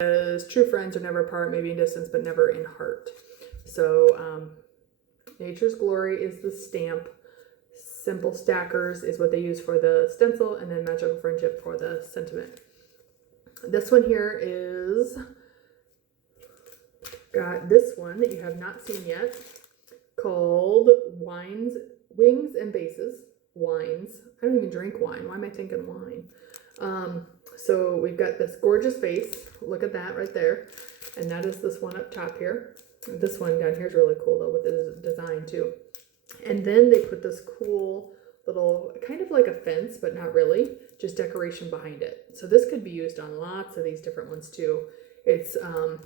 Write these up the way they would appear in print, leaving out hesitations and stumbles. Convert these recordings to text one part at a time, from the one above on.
As true friends are never apart, maybe in distance, but never in heart. So Nature's Glory is the stamp. Simple Stackers is what they use for the stencil, and then Magical Friendship for the sentiment. This one here is got this one that you have not seen yet called Wines, Wings and Bases. Wines. I don't even drink wine. Why am I thinking wine? So we've got this gorgeous vase. Look at that right there. And that is this one up top here. This one down here is really cool though with the design too. And then they put this cool little, kind of like a fence, but not really, just decoration behind it. So this could be used on lots of these different ones too. It's,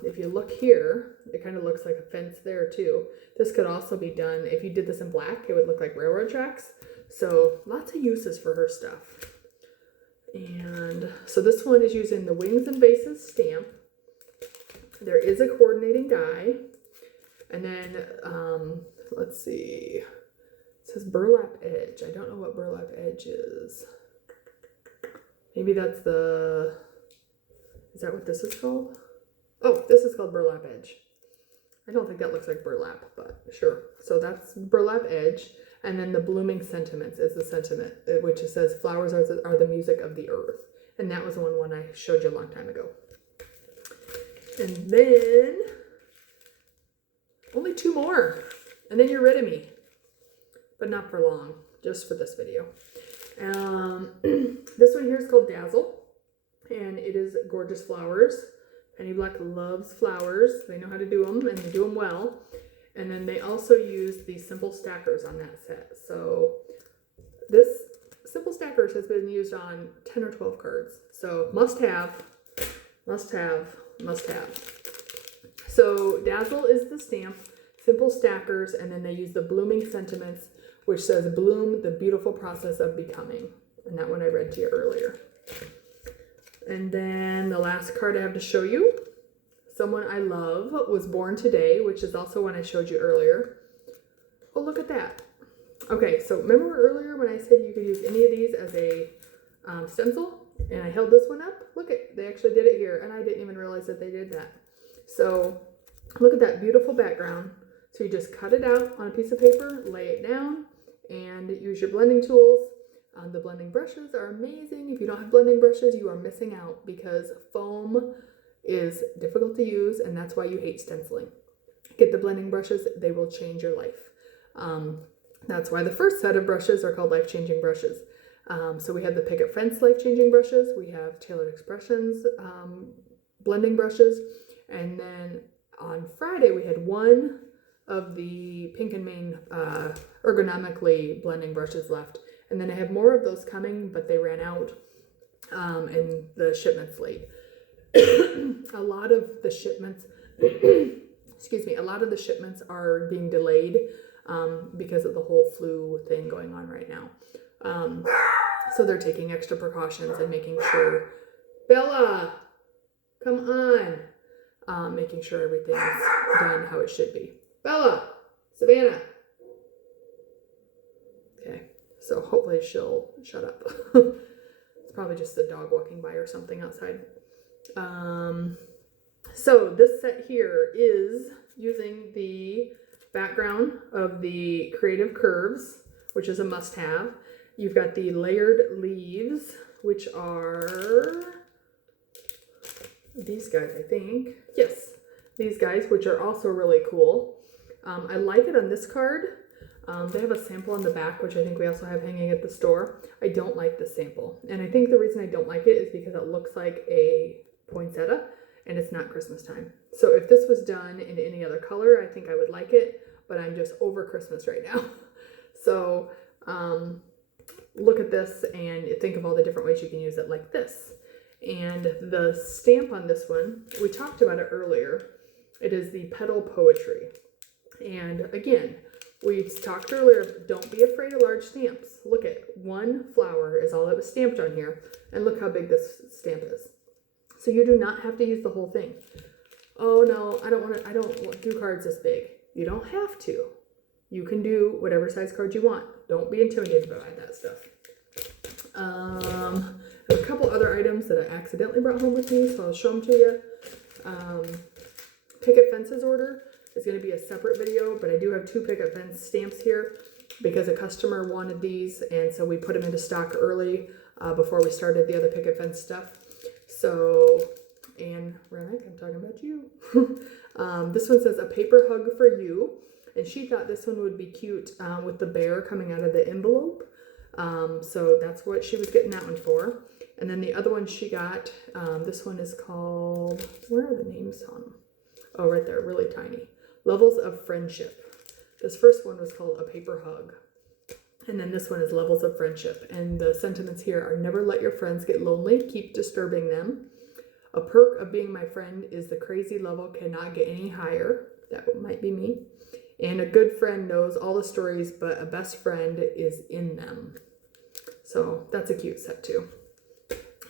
if you look here, it kind of looks like a fence there too. This could also be done, if you did this in black, it would look like railroad tracks. So lots of uses for her stuff. And so this one is using the Wings and Bases stamp. There is a coordinating die. And then, let's see, it says burlap edge. I don't know what burlap edge is. Maybe that's the, is that what this is called? Oh, this is called burlap edge. I don't think that looks like burlap, but sure. So that's burlap edge. And then the blooming sentiments is the sentiment, which it says flowers are the music of the earth. And that was the one I showed you a long time ago. And then only 2 more. And then you're rid of me. But not for long, just for this video. This one here is called Dazzle. And it is gorgeous flowers. Penny Black loves flowers. They know how to do them, and they do them well. And then they also use the Simple Stackers on that set. So this Simple Stackers has been used on 10 or 12 cards. So must have, must have, must have. So Dazzle is the stamp, Simple Stackers, and then they use the Blooming Sentiments, which says bloom, the beautiful process of becoming. And that one I read to you earlier. And then the last card I have to show you, someone I love was born today, which is also one I showed you earlier. Oh, look at that. Okay, so remember earlier when I said you could use any of these as a stencil? And I held this one up. Look at, they actually did it here, and I didn't even realize that they did that. So look at that beautiful background. So you just cut it out on a piece of paper, lay it down, and use your blending tools. The blending brushes are amazing. If you don't have blending brushes, you are missing out because foam is difficult to use, and that's why you hate stenciling. Get the blending brushes, they will change your life. That's why the first set of brushes are called life-changing brushes. So we have the Picket Fence life-changing brushes, we have Tailored Expressions blending brushes, and then on Friday we had one of the Pink and Main ergonomically blending brushes left. And then I have more of those coming, but they ran out and the shipment's late. A lot of the shipments, excuse me, a lot of the shipments are being delayed because of the whole flu thing going on right now. So they're taking extra precautions and making sure, Bella, come on, making sure everything's done how it should be. Bella, Savannah. Okay, so hopefully she'll shut up. It's probably just the dog walking by or something outside. So this set here is using the background of the Creative Curves, which is a must-have. You've got the layered leaves, which are these guys, I think. Yes, these guys, which are also really cool. I like it on this card. They have a sample on the back, which I think we also have hanging at the store. I don't like the sample. And I think the reason I don't like it is because it looks like a poinsettia and it's not Christmas time. So if this was done in any other color, I think I would like it, but I'm just over Christmas right now. So look at this and think of all the different ways you can use it like this. And the stamp on this one, we talked about it earlier. It is the Petal Poetry. And again, we talked earlier, don't be afraid of large stamps. Look at one flower is all that was stamped on here. And look how big this stamp is. So you do not have to use the whole thing. Oh no, I don't do cards this big. You don't have to. You can do whatever size card you want. Don't be intimidated by that stuff. I have a couple other items that I accidentally brought home with me, so I'll show them to you. picket fences order is going to be a separate video, but I do have 2 picket fence stamps here because a customer wanted these, and so we put them into stock early before we started the other picket fence stuff. So, and Remick, I'm talking about you. This one says a paper hug for you, and she thought this one would be cute with the bear coming out of the envelope. So that's what she was getting that one for. And then the other one she got, this one is called, where are the names on them? Oh, right there, really tiny. Levels of Friendship. This first one was called A Paper Hug. And then this one is Levels of Friendship. And the sentiments here are: never let your friends get lonely, keep disturbing them. A perk of being my friend is the crazy level cannot get any higher. That might be me. And a good friend knows all the stories, but a best friend is in them. So that's a cute set too.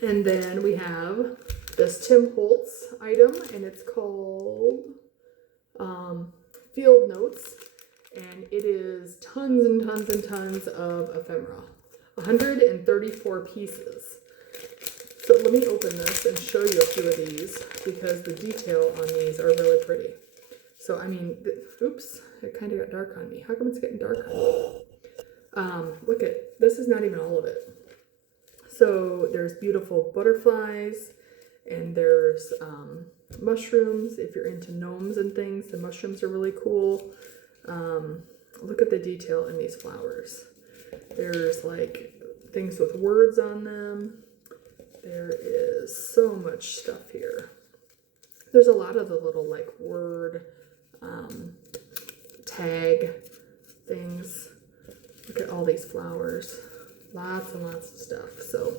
And then we have this Tim Holtz item, and it's called Field Notes. And it is tons and tons and tons of ephemera. 134 pieces. So let me open this and show you a few of these because the detail on these are really pretty. So, I mean, oops, it kind of got dark on me. How come it's getting dark on me? Look at, this is not even all of it. So there's beautiful butterflies, and there's mushrooms. If you're into gnomes and things, the mushrooms are really cool. Look at the detail in these flowers. There's like things with words on them. There is so much stuff here. There's a lot of the little like word tag things. Look at all these flowers. Lots and lots of stuff. So,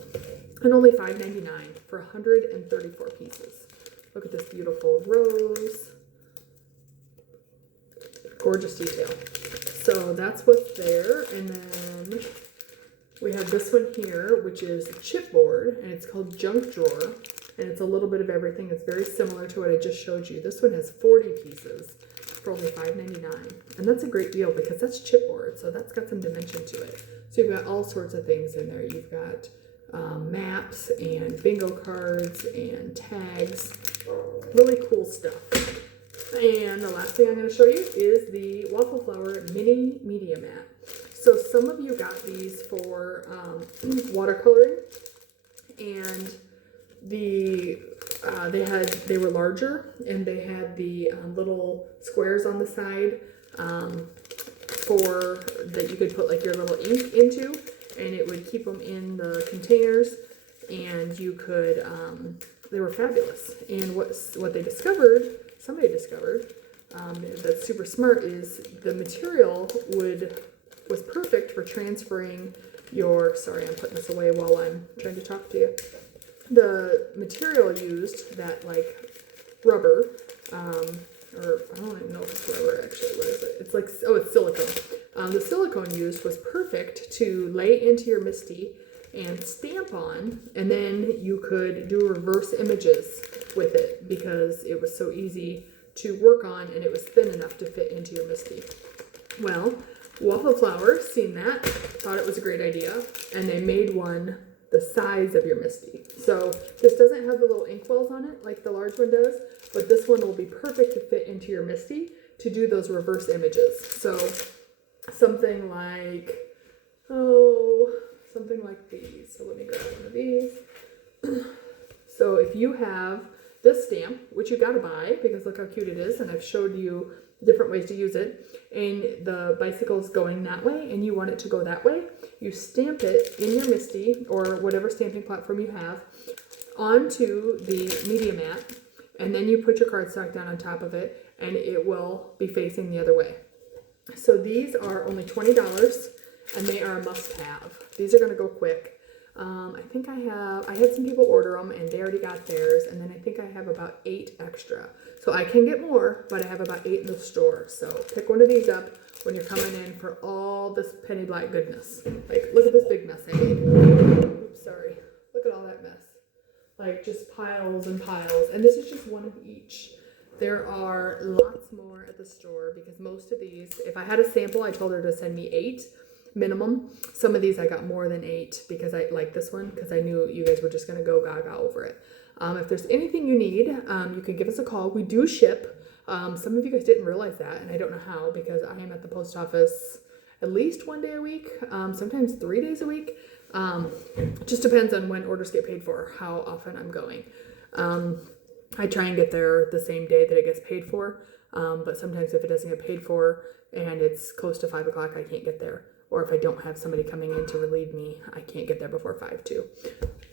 and only $5.99 for 134 pieces. Look at this beautiful rose. Gorgeous detail. So that's what's there. And then we have this one here, which is chipboard, and it's called Junk Drawer. And it's a little bit of everything. It's very similar to what I just showed you. This one has 40 pieces for only $5.99. And that's a great deal because that's chipboard, so that's got some dimension to it. So you've got all sorts of things in there. You've got maps and bingo cards and tags. Really cool stuff. And the last thing I'm going to show you is the Waffle Flower Mini Media Mat. So some of you got these for watercoloring, and they were larger, and they had the little squares on the side for that you could put like your little ink into, and it would keep them in the containers, and you could they were fabulous. And what they discovered, somebody discovered that's super smart, is the material was perfect for transferring your, sorry, I'm putting this away while I'm trying to talk to you. The material used, that like rubber, or I don't even know if it's rubber actually, what is it? It's like, oh, it's silicone. The silicone used was perfect to lay into your MISTI and stamp on, and then you could do reverse images with it because it was so easy to work on, and it was thin enough to fit into your MISTI. Well, Waffle Flower seen that, thought it was a great idea, and they made one the size of your MISTI. So this doesn't have the little ink wells on it like the large one does, but this one will be perfect to fit into your MISTI to do those reverse images. So something like, something like these. So let me grab one of these. So if you have this stamp, which you gotta buy because look how cute it is, and I've showed you different ways to use it, and the bicycle's going that way and you want it to go that way, you stamp it in your MISTI or whatever stamping platform you have onto the media mat, and then you put your cardstock down on top of it and it will be facing the other way. So these are only $20 and they are a must-have. These are going to go quick. I think I had some people order them and they already got theirs, and then I think I have about 8 extra. So I can get more, but I have about 8 in the store. So pick one of these up when you're coming in for all this Penny Black goodness. Like, look at this big mess I made. Oops, sorry. Look at all that mess. Like, just piles and piles. And this is just one of each. There are lots more at the store because most of these, if I had a sample, I told her to send me 8 minimum. Some of these I got more than 8 because I like this one because I knew you guys were just going to go gaga over it. If there's anything you need, you can give us a call. We do ship. Some of you guys didn't realize that, and I don't know how, because I am at the post office at least 1 day a week, sometimes 3 days a week. Just depends on when orders get paid for, how often I'm going. I try and get there the same day that it gets paid for, but sometimes if it doesn't get paid for and it's close to 5 o'clock, I can't get there. Or if I don't have somebody coming in to relieve me, I can't get there before 5 too.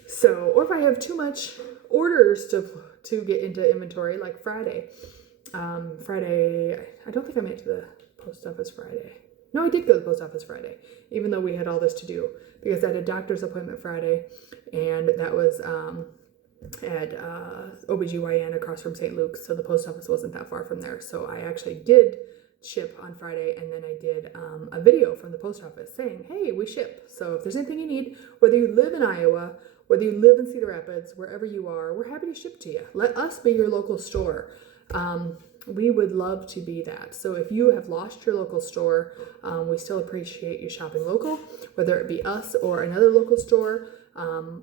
So, or if I have too much orders to get into inventory, like Friday. Friday, I don't think I made it to the post office Friday. No, I did go to the post office Friday, even though we had all this to do, because I had a doctor's appointment Friday, and that was at OBGYN across from St. Luke's, so the post office wasn't that far from there. So I actually did ship on Friday, and then I did a video from the post office saying, hey, we ship. So if there's anything you need, whether you live in Iowa, whether you live in Cedar Rapids, wherever you are, we're happy to ship to you. Let us be your local store. We would love to be that. So if you have lost your local store, we still appreciate you shopping local, whether it be us or another local store.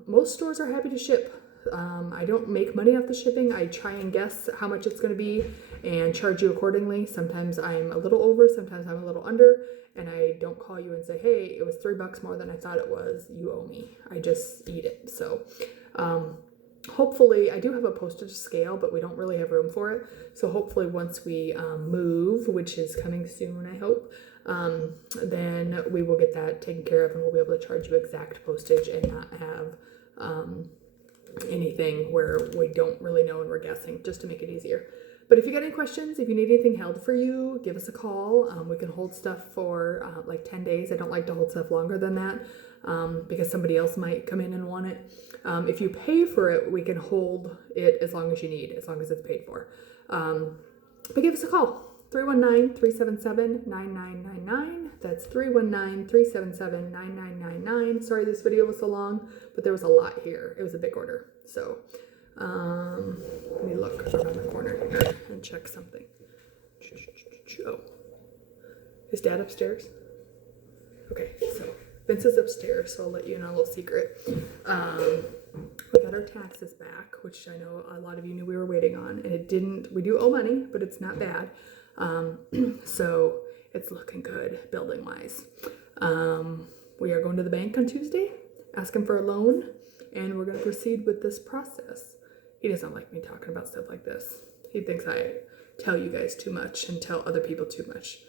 Most stores are happy to ship. I don't make money off the shipping. I try and guess how much it's going to be and charge you accordingly. Sometimes I'm a little over, sometimes I'm a little under, and I don't call you and say, hey, it was $3 more than I thought it was. You owe me. I just eat it. So, hopefully, I do have a postage scale, but we don't really have room for it. So hopefully once we move, which is coming soon, I hope, then we will get that taken care of, and we'll be able to charge you exact postage and not have anything where we don't really know and we're guessing, just to make it easier. But if you got any questions, if you need anything held for you, give us a call. We can hold stuff for like 10 days. I don't like to hold stuff longer than that because somebody else might come in and want it. If you pay for it, we can hold it as long as you need, as long as it's paid for. But give us a call, 319-377-9999. That's 319-377-9999. Sorry this video was so long, but there was a lot here. It was a big order. So let me look around the corner here and check something. Oh, is Dad upstairs? Okay, so Vince is upstairs, so I'll let you in on a little secret. We got our taxes back, which I know a lot of you knew we were waiting on, and it didn't. We do owe money, but it's not bad. So it's looking good building wise. We are going to the bank on Tuesday, asking for a loan, and we're going to proceed with this process. He doesn't like me talking about stuff like this. He thinks I tell you guys too much and tell other people too much.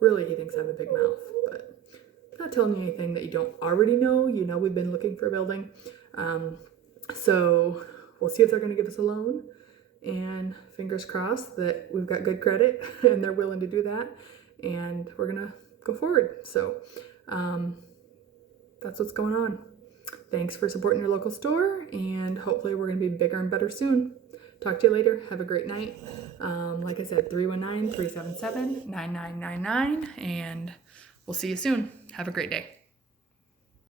Really, he thinks I have a big mouth, but I'm not telling you anything that you don't already know. You know we've been looking for a building. So we'll see if they're going to give us a loan, and fingers crossed that we've got good credit and they're willing to do that, and we're going to go forward. So that's what's going on. Thanks for supporting your local store, and hopefully we're going to be bigger and better soon. Talk to you later. Have a great night. Like I said, 319-377-9999, and we'll see you soon. Have a great day.